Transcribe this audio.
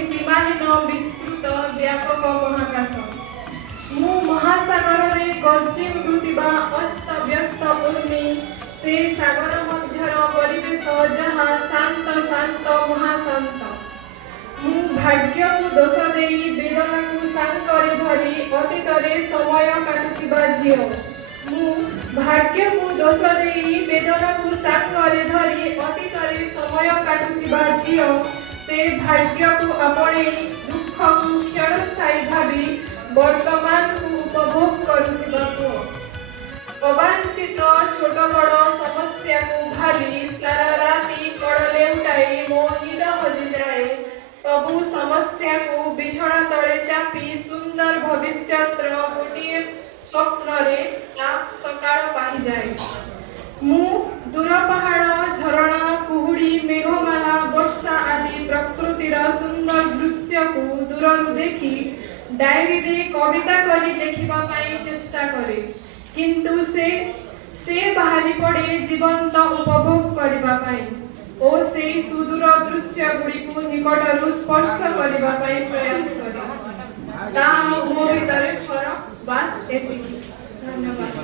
सीमाहीन विस्तृत व्यापक महाकाश मु महासागर रे गर्जी उठुथिबा अस्त व्यस्त उर्मी से सागर मध्यर परिवेश जहाँ शांत शांत महाशांत मु भाग्य को दोष देई वेदना को सांकरे धरी अतीतरे समय काटुथिबा झियो मु भाग्य को दोष देई वेदना को सांकरे धरी अतीतरे समय काटुथिबा झियो से भाग्य को आपणे दुख को क्षणस्थायी भावी वर्तमान को उपभोग करुथिबा पुओ अवांछित छोट बड़ समस्या को भाली सारा राति कड़ले उठाई मो निद हजि जाए सबु समस्या को बिछड़ा तले चापी सुंदर भविष्यतर गोटे स्वप्न रे सकाळ पाई जाए मु दूर पहाड़ झरणा कुहुड़ी मेघमाला वर्षा आदि प्रकृतिर सुंदर दृश्य को दूरनु देखी डायरी रे कविता करी लेखिबा पाई चेष्टा करे किंतु से बाहरी पड़े जीवंत उपभोग करबा पाई ओ से सुदूर दृश्य गुड़ी को निकटरू स्पर्श करबा पाई प्रयास करे ता मो भीतर फरक बास एतिकी धन्यवाद।